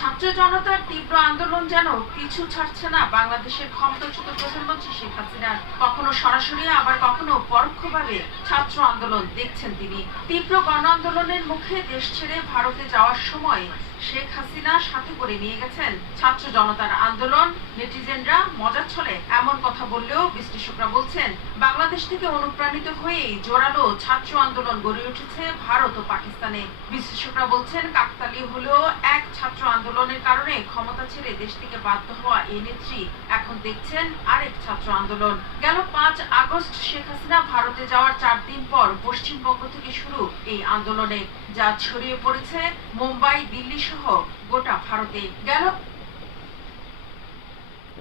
ছাত্র জনতার তীব্র আন্দোলন যেন পিছু ছাড়ছে না বাংলাদেশের ক্ষমতাচ্যুত প্রধানমন্ত্রী শেখ হাসিনার। কখনো সরাসরি আবার কখনো পরোক্ষভাবে ছাত্র আন্দোলন দেখছেন তিনি। তীব্র গণ আন্দোলনের মুখে দেশ ছেড়ে ভারতে যাওয়ার সময় শেখ হাসিনা সাথে করে নিয়ে গেছেন ছাত্র জনতার আন্দোলন। নেটিজেনরা মজার ছলে এমন কথা বললেও বিশ্লেষকরা বলছেন বাংলাদেশ থেকে অনুপ্রাণিত হয়েই জোরালো ছাত্র আন্দোলন গড়ে উঠেছে ভারত ও পাকিস্তানে। বিশ্লেষকরা বলছেন কাকতালীয় হলেও এক ছাত্র আন্দোলনের কারণে ক্ষমতা ছেড়ে দেশ থেকে বাধ্য হওয়া এই নেত্রী এখন দেখছেন আরেক ছাত্র আন্দোলন। গেল 5 আগস্ট শেখ হাসিনা ভারতে যাওয়ার 4 দিন পর পশ্চিমবঙ্গ থেকে শুরু এই আন্দোলনে, যা ছড়িয়ে পড়েছে মুম্বাই, দিল্লি সহ গোটা ভারতে। গেল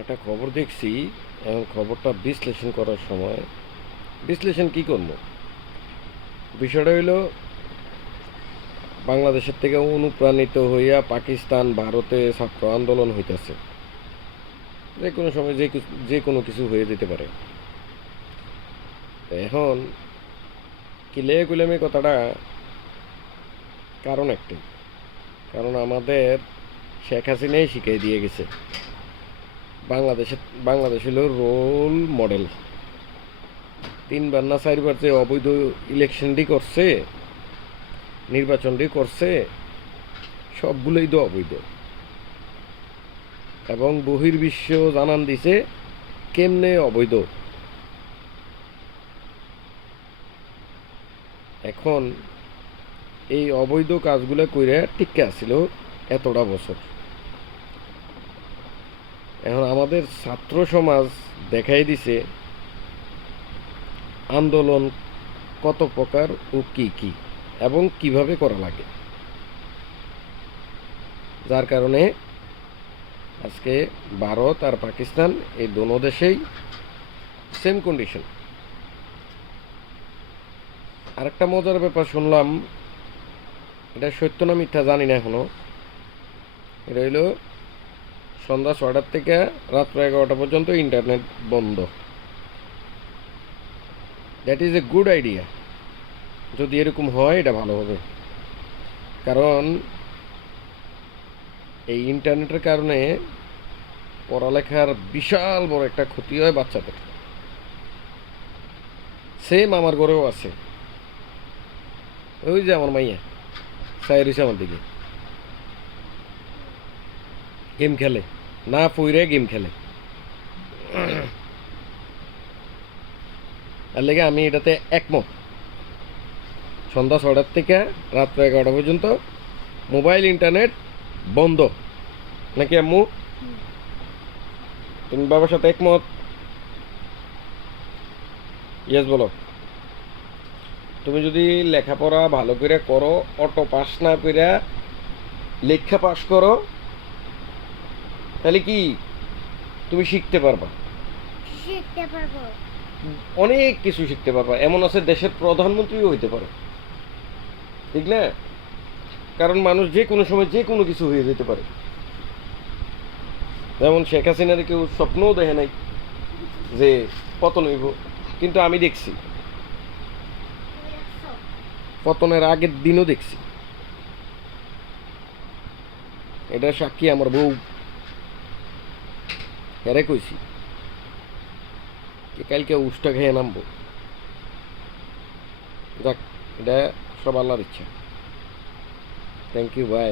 একটা খবর দেখছি, এবং খবরটা বিশ্লেষণ করার সময় বিশ্লেষণ কি করবো, বিষয়টা হইল বাংলাদেশের থেকে অনুপ্রাণিত হইয়া পাকিস্তান ভারতে ছাত্র আন্দোলন হইতেছে। যে কোনো সময় যে কোনো কিছু হয়ে যেতে পারে। এখন কিলে কুলামি কথাটা কারণ একটাই, কারণ আমাদের শেখ হাসিনাই শিখিয়ে দিয়ে গেছে বাংলাদেশ হলো রোল মডেল। 3বার না 4বার যে অবৈধ ইলেকশনটি করছে, নির্বাচনটি করছে, সবগুলোই তো অবৈধ, এবং বহির্বিশ্ব জানান দিছে কেমনে অবৈধ। এখন এই অবৈধ কাজগুলো কইরা টিকে আসছিল এতটা বছর। এখন আমাদের ছাত্র সমাজ দেখাই দিছে আন্দোলন কত প্রকার ও কি এবং কিভাবে করা লাগে, যার কারণে আজকে ভারত আর পাকিস্তান এই দোনো দেশেই সেম কন্ডিশন। আরেকটা মজার ব্যাপার শুনলাম, এটা সত্য না মিথ্যা জানি না এখনো। এটা হইল সন্ধ্যা 6টার থেকে রাত্র 11টা পর্যন্ত ইন্টারনেট বন্ধ। That is a good idea. যদি এরকম হয় এটা ভালো হবে, কারণ এই ইন্টারনেটের কারণে পড়ালেখার বিশাল বড় একটা ক্ষতি হয় বাচ্চাদের। সেম আমার ঘরেও আছে। ওই যে আমার মাইয়া সাইর হইছে আমার দিকে, গেম খেলে না পইরে গেম খেলে। আর লেগে আমি এটাতে একমত। সন্ধ্যা 6টার থেকে রাত্র 11টা পর্যন্ত মোবাইল ইন্টারনেট বন্ধ, নাকি আম্মু? তুমি বাবার সাথে একমত? ইয়েস বলো। তুমি যদি লেখাপড়া ভালো করে করো, অটো পাস না করে লেখা পাস করো, তাহলে কি তুমি শিখতে পারবা, অনেক কিছু শিখতে পারবা। এমন আছে দেশের প্রধানমন্ত্রীও হইতে পারে, ঠিক না? কারণ মানুষ যে কোনো সময় যে কোনো কিছু হয়ে যেতে পারে। যেমন শেখ হাসিনার কেউ স্বপ্নও দেখে নাই যে পতন হইব, কিন্তু আমি দেখছি পতনের আগের দিনও দেখছি। এটা সাক্ষী আমার বউ, হেরে কইছি কালকে উষ্টা খেয়ে নামবো। যাক, এটা সব আল্লাহর ইচ্ছা। Thank you, by.